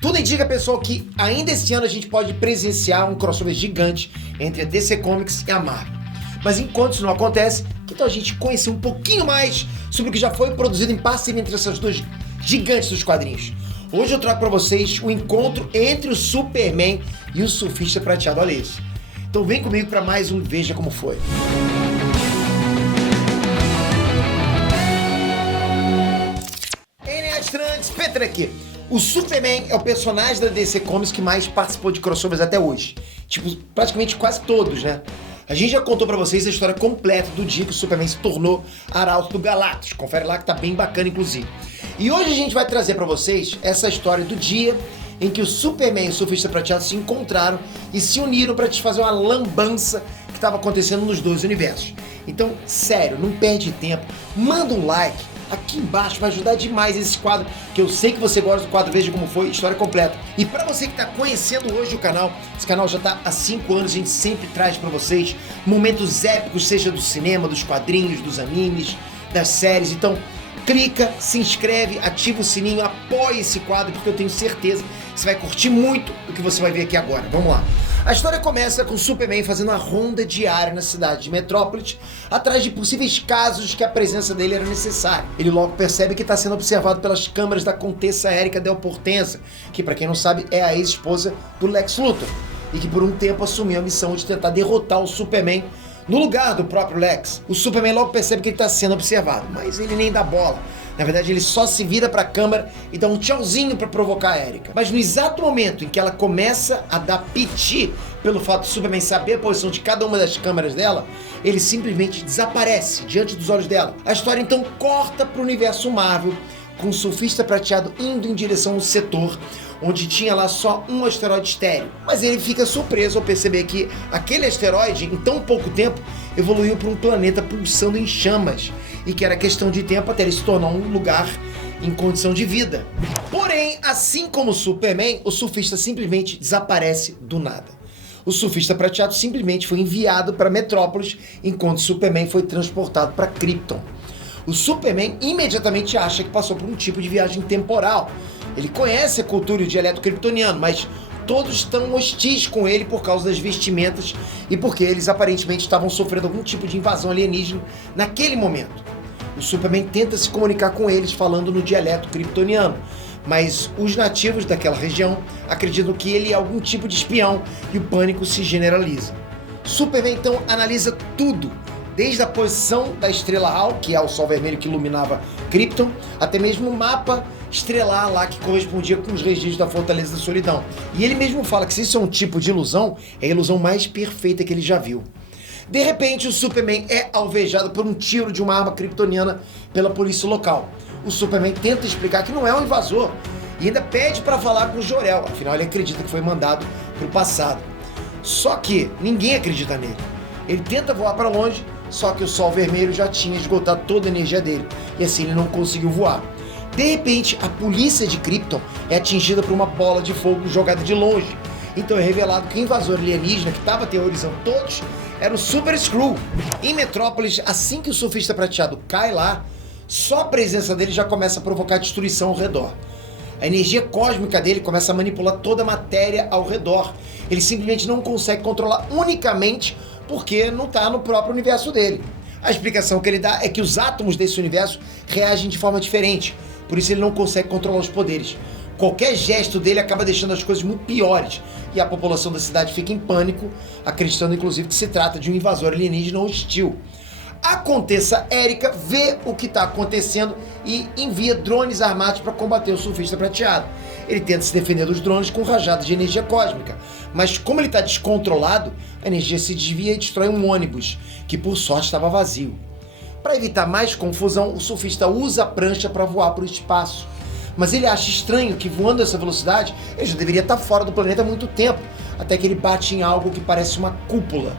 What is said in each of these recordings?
Tudo indica, pessoal, que ainda esse ano a gente pode presenciar um crossover gigante entre a DC Comics e a Marvel. Mas enquanto isso não acontece, que tal a gente conhecer um pouquinho mais sobre o que já foi produzido em parceria entre essas duas gigantes dos quadrinhos? Hoje eu trago para vocês o encontro entre o Superman e o Surfista Prateado. Olha isso. Então vem comigo para mais um Veja Como Foi. Peter aqui. O Superman é o personagem da DC Comics que mais participou de crossovers até hoje. Tipo, praticamente quase todos, né? A gente já contou pra vocês a história completa do dia que o Superman se tornou Arauto do Galactus. Confere lá que tá bem bacana, inclusive. E hoje a gente vai trazer pra vocês essa história do dia em que o Superman e o Surfista Prateado se encontraram e se uniram pra desfazer uma lambança que estava acontecendo nos dois universos. Então, sério, não perde tempo, manda um like aqui embaixo, vai ajudar demais esse quadro, que eu sei que você gosta do quadro Veja Como Foi, história completa. E para você que está conhecendo hoje o canal, esse canal já está há 5 anos, a gente sempre traz para vocês momentos épicos, seja do cinema, dos quadrinhos, dos animes, das séries. Então, clica, se inscreve, ativa o sininho, apoie esse quadro, porque eu tenho certeza que você vai curtir muito o que você vai ver aqui agora. Vamos lá. A história começa com o Superman fazendo uma ronda diária na cidade de Metrópolis, atrás de possíveis casos que a presença dele era necessária. Ele logo percebe que está sendo observado pelas câmeras da Contessa Erika Del Portenza, que, para quem não sabe, é a ex-esposa do Lex Luthor, e que por um tempo assumiu a missão de tentar derrotar o Superman no lugar do próprio Lex. O Superman logo percebe que ele está sendo observado, mas ele nem dá bola. Na verdade, ele só se vira para a câmera e dá um tchauzinho para provocar a Erika. Mas no exato momento em que ela começa a dar piti pelo fato de Superman saber a posição de cada uma das câmeras dela, ele simplesmente desaparece diante dos olhos dela. A história então corta para o universo Marvel, com o Surfista Prateado indo em direção ao setor onde tinha lá só um asteroide estéreo. Mas ele fica surpreso ao perceber que aquele asteroide, em tão pouco tempo, evoluiu para um planeta pulsando em chamas, e que era questão de tempo até ele se tornar um lugar em condição de vida. Porém, assim como o Superman, o surfista simplesmente desaparece do nada. O Surfista Prateado simplesmente foi enviado para Metrópolis, enquanto o Superman foi transportado para Krypton. O Superman imediatamente acha que passou por um tipo de viagem temporal. Ele conhece a cultura e o dialeto kryptoniano, mas todos estão hostis com ele por causa das vestimentas e porque eles aparentemente estavam sofrendo algum tipo de invasão alienígena naquele momento. O Superman tenta se comunicar com eles falando no dialeto kryptoniano, mas os nativos daquela região acreditam que ele é algum tipo de espião e o pânico se generaliza. Superman então analisa tudo, desde a posição da estrela Hal, que é o sol vermelho que iluminava Krypton, até mesmo o mapa estrelar lá que correspondia com os registros da Fortaleza da Solidão. E ele mesmo fala que se isso é um tipo de ilusão, é a ilusão mais perfeita que ele já viu. De repente, o Superman é alvejado por um tiro de uma arma kryptoniana pela polícia local. O Superman tenta explicar que não é um invasor e ainda pede para falar com o Jor-El, afinal ele acredita que foi mandado para o passado. Só que ninguém acredita nele. Ele tenta voar para longe, só que o sol vermelho já tinha esgotado toda a energia dele, e assim ele não conseguiu voar. De repente, a polícia de Krypton é atingida por uma bola de fogo jogada de longe. Então é revelado que o invasor alienígena que estava aterrorizando todos era o Super Skrull. Em Metrópolis, assim que o Surfista Prateado cai lá, só a presença dele já começa a provocar destruição ao redor. A energia cósmica dele começa a manipular toda a matéria ao redor. Ele simplesmente não consegue controlar unicamente porque não está no próprio universo dele. A explicação que ele dá é que os átomos desse universo reagem de forma diferente, por isso ele não consegue controlar os poderes. Qualquer gesto dele acaba deixando as coisas muito piores, e a população da cidade fica em pânico, acreditando inclusive que se trata de um invasor alienígena hostil. A Contessa Erika vê o que está acontecendo e envia drones armados para combater o Surfista Prateado. Ele tenta se defender dos drones com rajadas de energia cósmica, mas como ele está descontrolado, a energia se desvia e destrói um ônibus, que por sorte estava vazio. Para evitar mais confusão, o surfista usa a prancha para voar para o espaço. Mas ele acha estranho que voando a essa velocidade, ele já deveria estar fora do planeta há muito tempo, até que ele bate em algo que parece uma cúpula,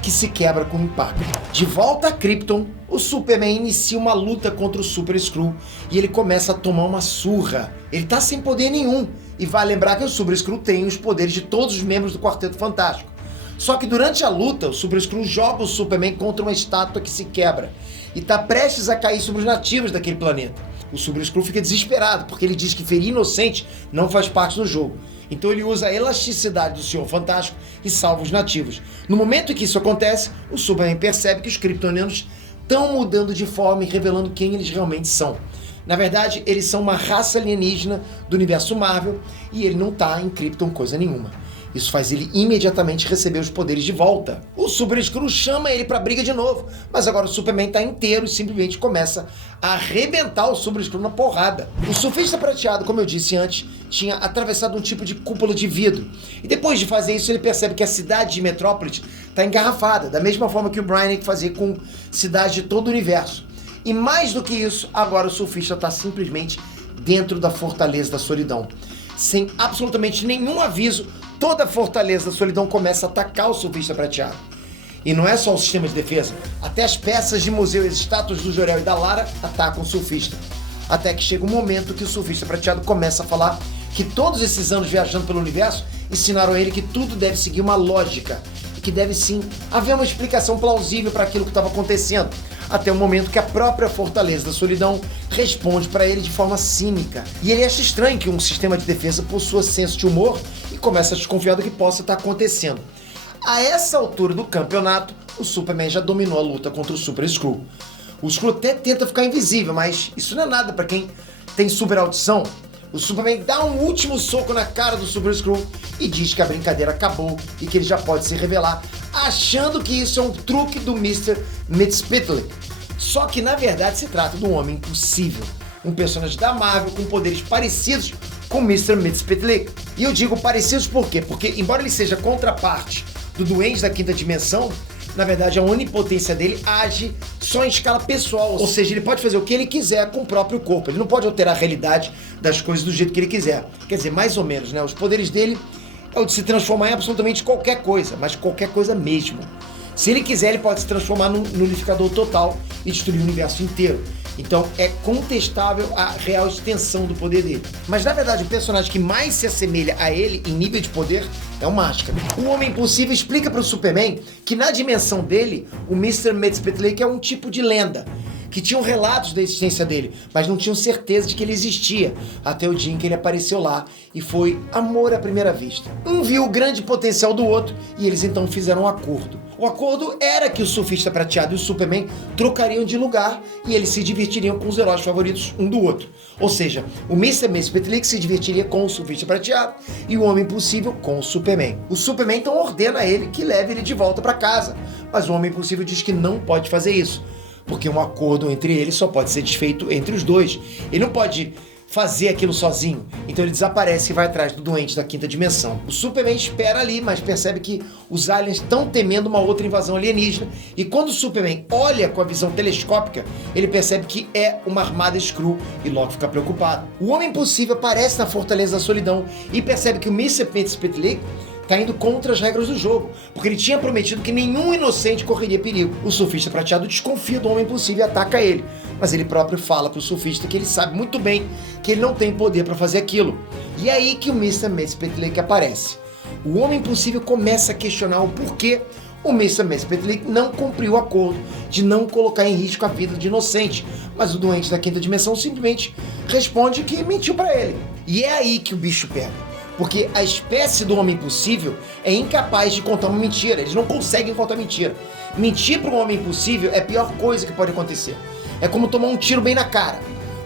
que se quebra com o impacto. De volta a Krypton, o Superman inicia uma luta contra o Super Skrull e ele começa a tomar uma surra. Ele tá sem poder nenhum, e vai lembrar que o Super Skrull tem os poderes de todos os membros do Quarteto Fantástico. Só que durante a luta, o Super Skrull joga o Superman contra uma estátua que se quebra e tá prestes a cair sobre os nativos daquele planeta. O Super Skrull fica desesperado, porque ele diz que ferir inocente não faz parte do jogo. Então ele usa a elasticidade do Senhor Fantástico e salva os nativos. No momento em que isso acontece, o Superman percebe que os kryptonianos estão mudando de forma e revelando quem eles realmente são. Na verdade, eles são uma raça alienígena do universo Marvel e ele não tá em Krypton coisa nenhuma. Isso faz ele imediatamente receber os poderes de volta. O Super Skrull chama ele pra briga de novo, mas agora o Superman tá inteiro e simplesmente começa a arrebentar o Super Skrull na porrada. O Surfista Prateado, como eu disse antes, tinha atravessado um tipo de cúpula de vidro. E depois de fazer isso, ele percebe que a cidade de Metrópolis tá engarrafada, da mesma forma que o Brainiac fazia com cidades de todo o universo. E mais do que isso, agora o Surfista tá simplesmente dentro da Fortaleza da Solidão. Sem absolutamente nenhum aviso, toda a Fortaleza da Solidão começa a atacar o Surfista Prateado. E não é só o sistema de defesa, até as peças de museu e as estátuas do Jor-El e da Lara atacam o Surfista. Até que chega um momento que o Surfista Prateado começa a falar que todos esses anos viajando pelo universo ensinaram a ele que tudo deve seguir uma lógica e que deve sim haver uma explicação plausível para aquilo que estava acontecendo. Até o momento que a própria Fortaleza da Solidão responde para ele de forma cínica. E ele acha estranho que um sistema de defesa possua senso de humor e começa a desconfiar do que possa estar acontecendo. A essa altura do campeonato, o Superman já dominou a luta contra o Super Skrull. O Skrull até tenta ficar invisível, mas isso não é nada para quem tem super audição. O Superman dá um último soco na cara do Super Skrull e diz que a brincadeira acabou e que ele já pode se revelar, achando que isso é um truque do Mr. Mxyzptlk. Só que na verdade se trata de um homem impossível, um personagem da Marvel com poderes parecidos com Mr. Mxyzptlk. E eu digo parecidos por quê? Porque embora ele seja contraparte do Duende da Quinta Dimensão, na verdade a onipotência dele age só em escala pessoal, ou seja, ele pode fazer o que ele quiser com o próprio corpo, ele não pode alterar a realidade das coisas do jeito que ele quiser. Quer dizer, mais ou menos, né? Os poderes dele é o de se transformar em absolutamente qualquer coisa, mas qualquer coisa mesmo. Se ele quiser, ele pode se transformar num unificador total e destruir o universo inteiro. Então é contestável a real extensão do poder dele. Mas na verdade o personagem que mais se assemelha a ele em nível de poder é o Máscara. O Homem Impossível explica para o Superman que na dimensão dele, o Mr. Mxyzptlk é um tipo de lenda, que tinham relatos da existência dele, mas não tinham certeza de que ele existia, até o dia em que ele apareceu lá e foi amor à primeira vista. Um viu o grande potencial do outro e eles então fizeram um acordo. O acordo era que o Surfista Prateado e o Superman trocariam de lugar e eles se divertiriam com os heróis favoritos um do outro. Ou seja, o Mr. Mxyzptlk se divertiria com o Surfista Prateado e o Homem Impossível com o Superman. O Superman então ordena a ele que leve ele de volta para casa, mas o Homem Impossível diz que não pode fazer isso, porque um acordo entre eles só pode ser desfeito entre os dois. Ele não pode fazer aquilo sozinho. Então ele desaparece e vai atrás do doente da quinta dimensão. O Superman espera ali, mas percebe que os aliens estão temendo uma outra invasão alienígena. E quando o Superman olha com a visão telescópica, ele percebe que é uma armada Skrull e logo fica preocupado. O Homem Impossível aparece na Fortaleza da Solidão e percebe que o Mr. Mxyzptlk tá indo contra as regras do jogo, porque ele tinha prometido que nenhum inocente correria perigo. O Surfista Prateado desconfia do Homem Impossível e ataca ele, mas ele próprio fala pro Surfista que ele sabe muito bem que ele não tem poder para fazer aquilo. E é aí que o Mr. Mxyzptlk aparece. O Homem Impossível começa a questionar o porquê o Mr. Mxyzptlk não cumpriu o acordo de não colocar em risco a vida de inocente, mas o doente da quinta dimensão simplesmente responde que mentiu para ele. E é aí que o bicho pega. Porque a espécie do Homem Impossível é incapaz de contar uma mentira. Eles não conseguem contar mentira. Mentir para um Homem Impossível é a pior coisa que pode acontecer. É como tomar um tiro bem na cara.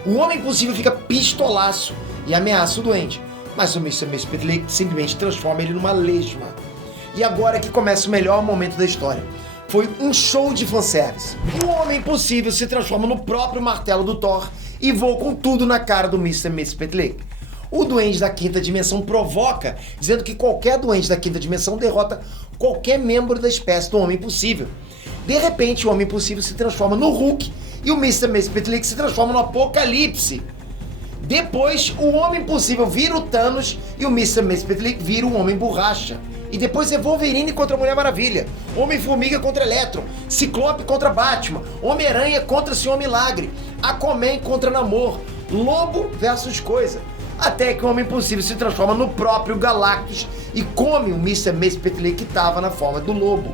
O Homem Impossível fica pistolaço e ameaça o doente. Mas o Mr. Mxyzptlk simplesmente transforma ele numa lesma. E agora é que começa o melhor momento da história. Foi um show de fanservice. O Homem Impossível se transforma no próprio martelo do Thor e voa com tudo na cara do Mr. Mxyzptlk. O Duende da Quinta Dimensão provoca, dizendo que qualquer Duende da Quinta Dimensão derrota qualquer membro da espécie do Homem Impossível. De repente, o Homem Impossível se transforma no Hulk e o Mr. Mxyzptlk se transforma no Apocalipse. Depois, o Homem Impossível vira o Thanos e o Mr. Mxyzptlk vira o Homem Borracha. E depois é Wolverine contra a Mulher Maravilha, Homem-Formiga contra Electron, Ciclope contra Batman, Homem-Aranha contra Senhor Milagre, Aquaman contra Namor, Lobo versus Coisa. Até que o Homem Impossível se transforma no próprio Galactus e come o Mr. Mxyzptlk que estava na forma do lobo.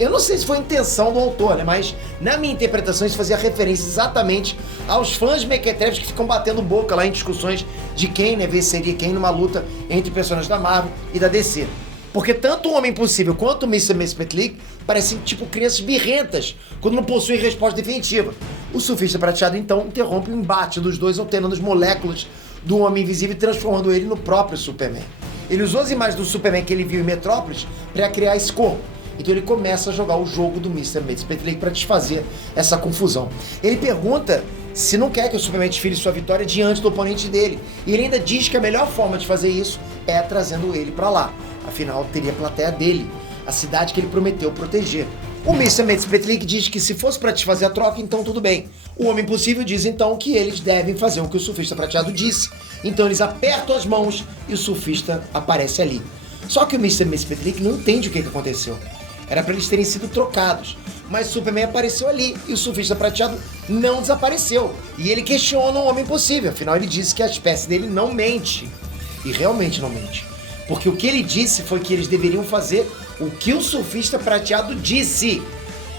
Eu não sei se foi a intenção do autor, né? Mas na minha interpretação isso fazia referência exatamente aos fãs mequetrefes que ficam batendo boca lá em discussões de quem, né, venceria quem numa luta entre personagens da Marvel e da DC. Porque tanto o Homem Impossível quanto o Mr. Mxyzptlk parecem tipo crianças birrentas quando não possuem resposta definitiva. O Surfista Prateado então interrompe o embate dos dois alterando as moléculas do Homem Invisível e transformando ele no próprio Superman. Ele usou as imagens do Superman que ele viu em Metrópolis para criar esse corpo. Então ele começa a jogar o jogo do Mr. Mxyzptlk para desfazer essa confusão. Ele pergunta se não quer que o Superman desfile sua vitória diante do oponente dele. E ele ainda diz que a melhor forma de fazer isso é trazendo ele para lá. Afinal, teria a plateia dele, a cidade que ele prometeu proteger. O Mr. Mxyzptlk diz que se fosse para desfazer a troca, então tudo bem. O Homem Impossível diz então que eles devem fazer o que o Surfista Prateado disse. Então eles apertam as mãos e o Surfista aparece ali. Só que o Mr. Mxyzptlk não entende o que aconteceu. Era para eles terem sido trocados. Mas o Superman apareceu ali e o Surfista Prateado não desapareceu. E ele questiona o Homem Impossível. Afinal, ele disse que a espécie dele não mente. E realmente não mente. Porque o que ele disse foi que eles deveriam fazer o que o Surfista Prateado disse.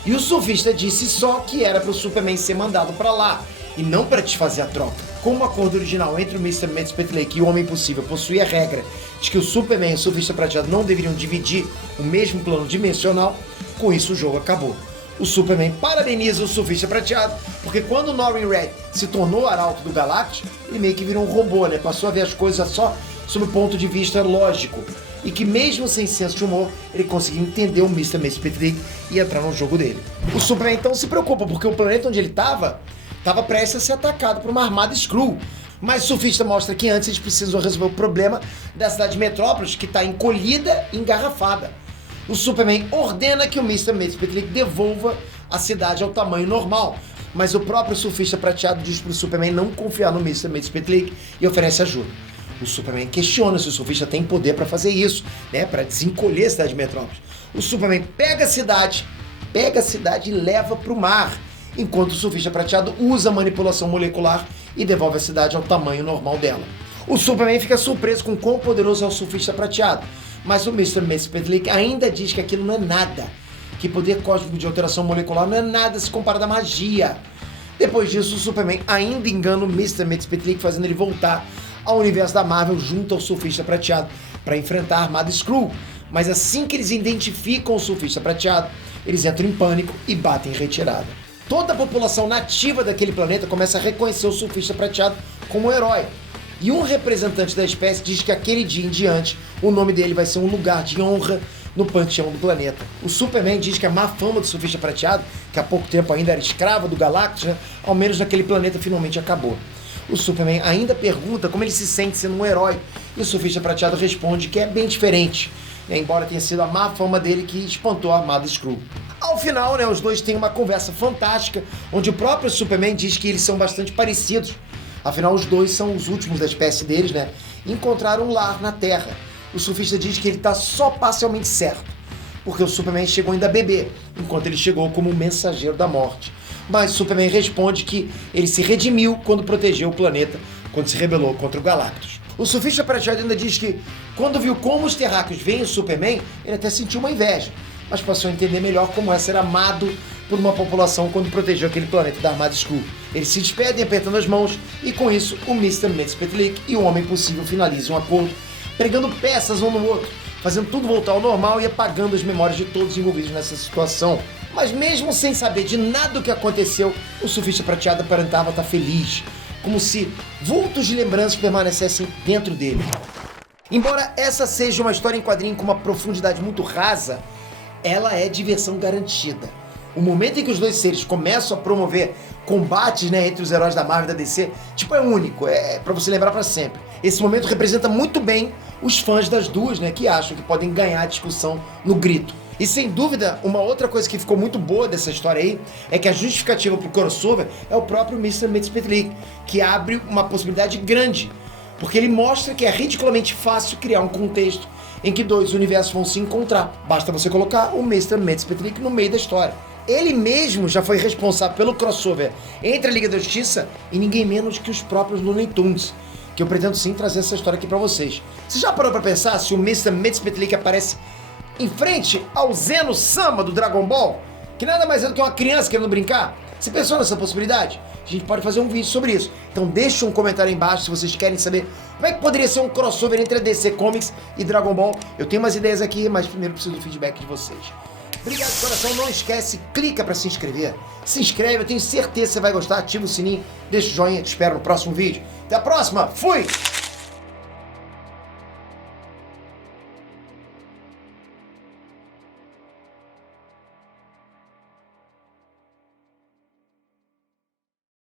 E o Surfista disse só que era para o Superman ser mandado para lá e não para desfazer a troca. Como o acordo original entre o Mr. Mxyzptlk e o Homem Impossível possuía a regra de que o Superman e o Surfista Prateado não deveriam dividir o mesmo plano dimensional, com isso o jogo acabou. O Superman parabeniza o Surfista Prateado, porque quando o Norrin Red se tornou arauto do Galactus, ele meio que virou um robô, né? Passou a ver as coisas só sob o ponto de vista lógico. E que mesmo sem senso de humor, ele conseguiu entender o Mr. Mxyzptlk e entrar no jogo dele. O Superman então se preocupa, porque o planeta onde ele estava prestes a ser atacado por uma armada Skrull. Mas o Surfista mostra que antes eles precisam resolver o problema da cidade de Metrópolis, que está encolhida e engarrafada. O Superman ordena que o Mr. Mxyzptlk devolva a cidade ao tamanho normal, mas o próprio Surfista Prateado diz para o Superman não confiar no Mr. Mxyzptlk e oferece ajuda. O Superman questiona se o Surfista tem poder para fazer isso, né, para desencolher a cidade de Metrópolis. O Superman pega a cidade e leva para o mar, enquanto o Surfista Prateado usa a manipulação molecular e devolve a cidade ao tamanho normal dela. O Superman fica surpreso com quão poderoso é o Surfista Prateado, mas o Mr. Mxyzptlk ainda diz que aquilo não é nada, que poder cósmico de alteração molecular não é nada se comparado à magia. Depois disso, o Superman ainda engana o Mr. Mxyzptlk, fazendo ele voltar ao universo da Marvel junto ao Surfista Prateado para enfrentar a armada Skrull. Mas assim que eles identificam o Surfista Prateado, eles entram em pânico e batem em retirada. Toda a população nativa daquele planeta começa a reconhecer o Surfista Prateado como um herói. E um representante da espécie diz que aquele dia em diante o nome dele vai ser um lugar de honra no panteão do planeta. O Superman diz que a má fama do Surfista Prateado, que há pouco tempo ainda era escravo do Galactus, né, ao menos naquele planeta finalmente acabou. O Superman ainda pergunta como ele se sente sendo um herói, e o Surfista Prateado responde que é bem diferente, né, embora tenha sido a má fama dele que espantou a armada Skrull. Ao final, né, os dois têm uma conversa fantástica, onde o próprio Superman diz que eles são bastante parecidos. Afinal, os dois são os últimos da espécie deles, né? E encontraram um lar na Terra. O Surfista diz que ele está só parcialmente certo, porque o Superman chegou ainda bebê, enquanto ele chegou como mensageiro da morte. Mas o Superman responde que ele se redimiu quando protegeu o planeta, quando se rebelou contra o Galactus. O Surfista Prateado ainda diz que, quando viu como os terráqueos veem o Superman, ele até sentiu uma inveja, mas passou a entender melhor como é ser amado por uma população quando protegeu aquele planeta da armada Skrull. Eles se despedem apertando as mãos e com isso o Mr. Mxyzptlk e o Homem Impossível finalizam um acordo, pregando peças um no outro, fazendo tudo voltar ao normal e apagando as memórias de todos envolvidos nessa situação. Mas mesmo sem saber de nada do que aconteceu, o Surfista Prateado aparentava estar feliz, como se vultos de lembranças permanecessem dentro dele. Embora essa seja uma história em quadrinho com uma profundidade muito rasa, ela é diversão garantida. O momento em que os dois seres começam a promover combates, né, entre os heróis da Marvel e da DC, tipo, é único, é pra você lembrar pra sempre. Esse momento representa muito bem os fãs das duas, né, que acham que podem ganhar a discussão no grito. E sem dúvida, uma outra coisa que ficou muito boa dessa história aí é que a justificativa pro crossover é o próprio Mr. Mxyzptlk, que abre uma possibilidade grande, porque ele mostra que é ridiculamente fácil criar um contexto em que dois universos vão se encontrar. Basta você colocar o Mr. Mxyzptlk no meio da história. Ele mesmo já foi responsável pelo crossover entre a Liga da Justiça e ninguém menos que os próprios Looney Tunes, que eu pretendo sim trazer essa história aqui pra vocês. Você já parou pra pensar se o Mr. Mxyzptlk aparece em frente ao Zeno Sama do Dragon Ball, que nada mais é do que uma criança querendo brincar? Você pensou nessa possibilidade? A gente pode fazer um vídeo sobre isso. Então deixa um comentário aí embaixo se vocês querem saber como é que poderia ser um crossover entre a DC Comics e Dragon Ball. Eu tenho umas ideias aqui, mas primeiro preciso do feedback de vocês. Obrigado de coração, não esquece, clica para se inscrever. Se inscreve, eu tenho certeza que você vai gostar, ativa o sininho, deixa o joinha, te espero no próximo vídeo. Até a próxima, fui!